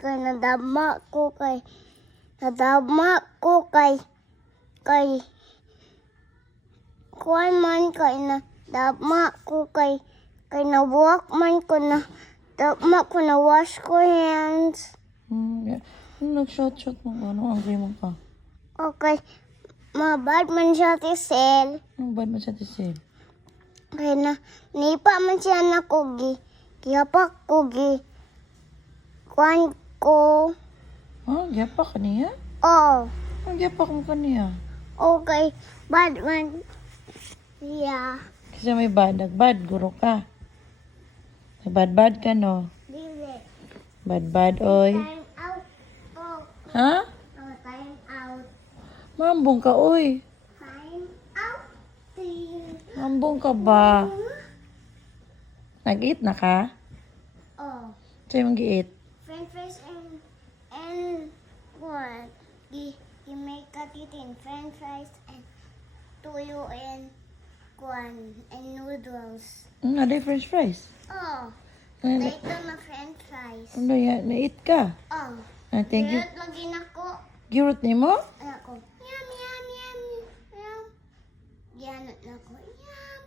Kay nadama ko kay kuan man kay nadama ko kay nabuwak man ko na dama ko na wash ko hands. Yeah. Nag-shot mo ano ang mo ka? Okay. Mabad man siya tisel. Ang bad mo sa tisel? Kaya nipa man siya na kogi. Kiyapak kogi. Kuan ko. Giyapak ka niya? Oo. Ang giyapak mo ka niya? Okay. Bad man. Yeah. Kasi may bad. Nagbad, guro ka. Nagbad-bad ka, no? Dili. Bad, oy. Time out. Oh. Ha? Oh, time out. Mambong ka, oy. Time out. Mambong ka ba? Nag-eat na ka? Oh. Sa'yo mong gi-eat? French fries and what? You make a titin French fries and tuyo and kuan and noodles. Ada french fries. Oh. Ano Dito na French fries. yan? Na-eat ka? Oh. Thank you. Pero lagi na ko. Girot ni mo? Ay ako. Yum, yum, yum, yum. Gianot na ko. Yum.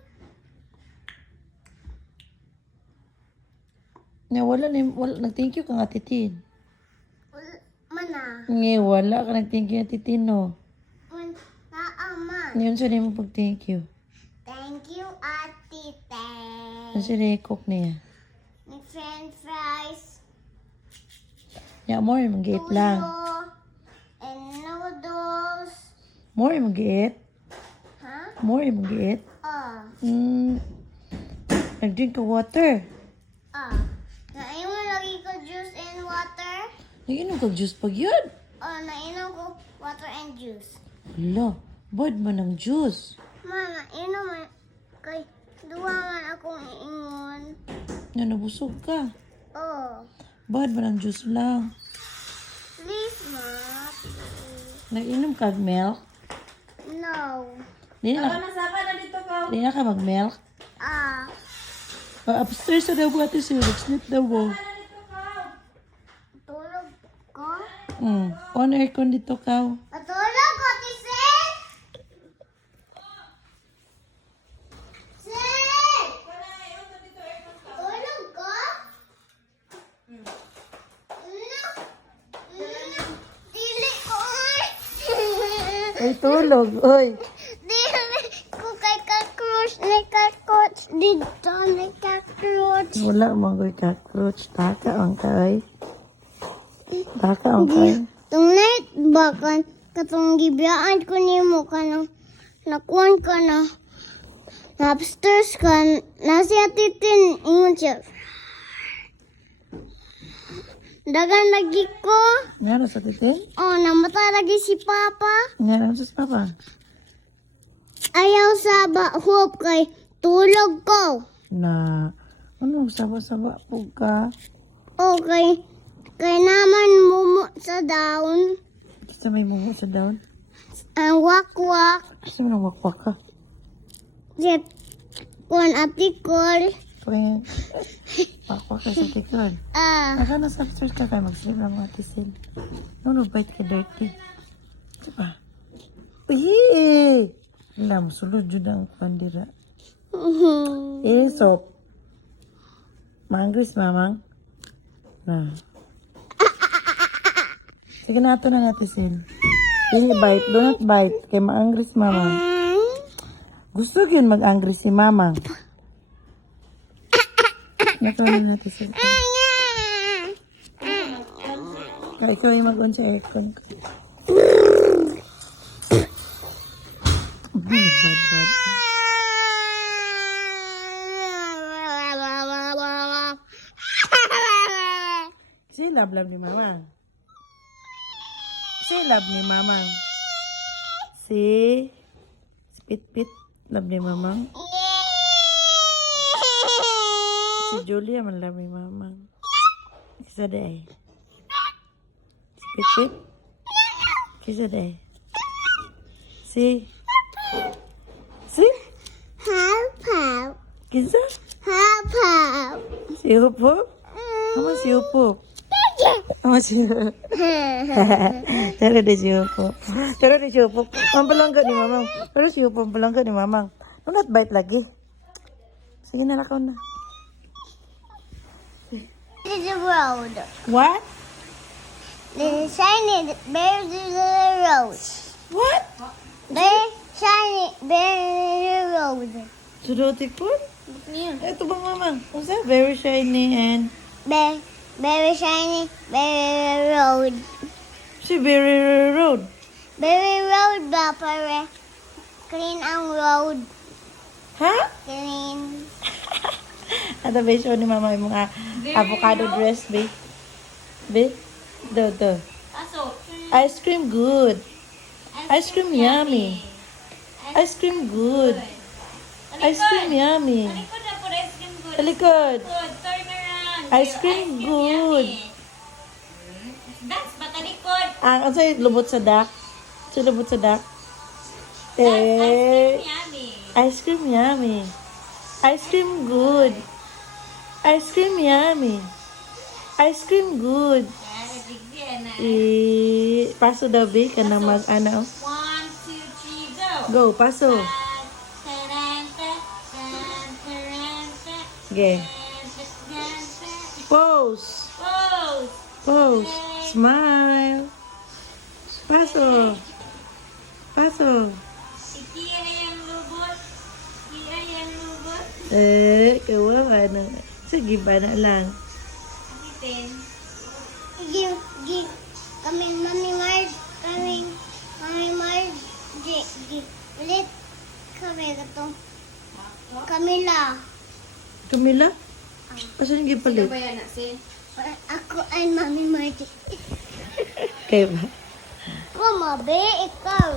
Wala, nag-thank you ka nga titin. Mana. Wala ka nag-thank you nga titin, no? Naaman. Ngayon sa mo pag-thank you. Thank you, Ate Ten. Ano siya cook niya? May French fries. More mag-eat lang. Tuyo and noodles. More mag-eat? Ha? More mag-eat? Nag-drink ka water. Nainom mo lagi ko juice and water. Nag-inom ka juice pag yun. Nainom ko water and juice. Hala, bad man ang juice. Nainom mo. Kay duwa man akong iingon. Nabusog ka. Oh. Bad man ang juice lang. Please, ma. Nag-inom ka milk? No. Di na ka mag-milk? Upstairs na daw mo ate si Sleep daw mo. Tulog ko? On aircon dito ka. Patulog ko, Tisel! Sel! Tulog ko? Dili ko, oy! Ay, tulog. Oy. Dili ko kay cockroach. May cockroach dito. May cockroach. Wala mga cockroach. Taka ang kay. Taka ang kay. Tonight, bakan katong gibiyaan ko nimo ka na nakuan ka na upstairs ka na siya titin ingon siya dagan lagi ko Ngayon sa titin? namatay lagi si Papa Ngayon sa papa? ayaw sa bahop kay tulog ko Na, ano, saba-saba po ka? okay kay naman mumo sa down Kasi may mumo sa down? ang wakwak Kasi mo nang wakwak ka? siya kuan atikol Pwede, wakwak ka sa tikod. Naka nasa upstairs ka kayo, mag-sleep lang mga tisil. No, bite ka dirty. Diba? Uy! Alam, sulod yun ang pandira. Sop. Mangris, mamang. Na. Sige na ito na natin, Sil. Hindi bite. Do not bite. Kay maangris, mamang. Gusto yun mag-angris si mamang. Ito na natin, Sil. Kaya ikaw yung mag-on sa aircon. Bad. Si love ni mamang. Si love ni mamang. Si Pit love ni mamang. Si Julia man love ni mamang. Kisa day. Si Pit. Kisa day. Si Help. Kisa? Help. Si Hupop? Kamu si Hupop? Oh, siya. Pero di siya po. Pero di siya po. Pampalangga ni mamang. Pero siya po, pampalangga ni mamang. No, not bite lagi. Sige na, lakaw na. This is the road. What? The shiny bear to the road. What? Bear shiny bear the road. Sudotik po? Yeah. Ito bang mamang? What's that? Very shiny and... Bear, very shiny bear road. Si very road. Berry road ba pare? Clean ang road. Ha? Clean. Ano ba yung show ni mama yung mga avocado dress, be? Be? Do. Ice cream good. Ice cream yummy. Ice cream good. Ice cream yummy. Sa likod. Turn around. Ice cream good. That's batalikod. Ang sa'yo, lubot sa duck. Sa lubot sa duck. Yummy. Ice cream yummy. Ice cream good. Ice cream yummy. Ice cream good. Paso daw, be, ka na mag, ano. 1, 2, 3, go. Go, paso. Okay. Pose. Pose. Pose. Smile. Paso. Paso. Kira yang lubot. Kira yang lubot. Kawawa na. Sige ba na lang. Akitin. Give. Kami, Mami Marge. Mami Marge. Give. Ulit. Kami katong. Camila. Camila? Asan yung gipalit? Ako ay Mami Marge. Kayo ba? Mama, be, ikaw.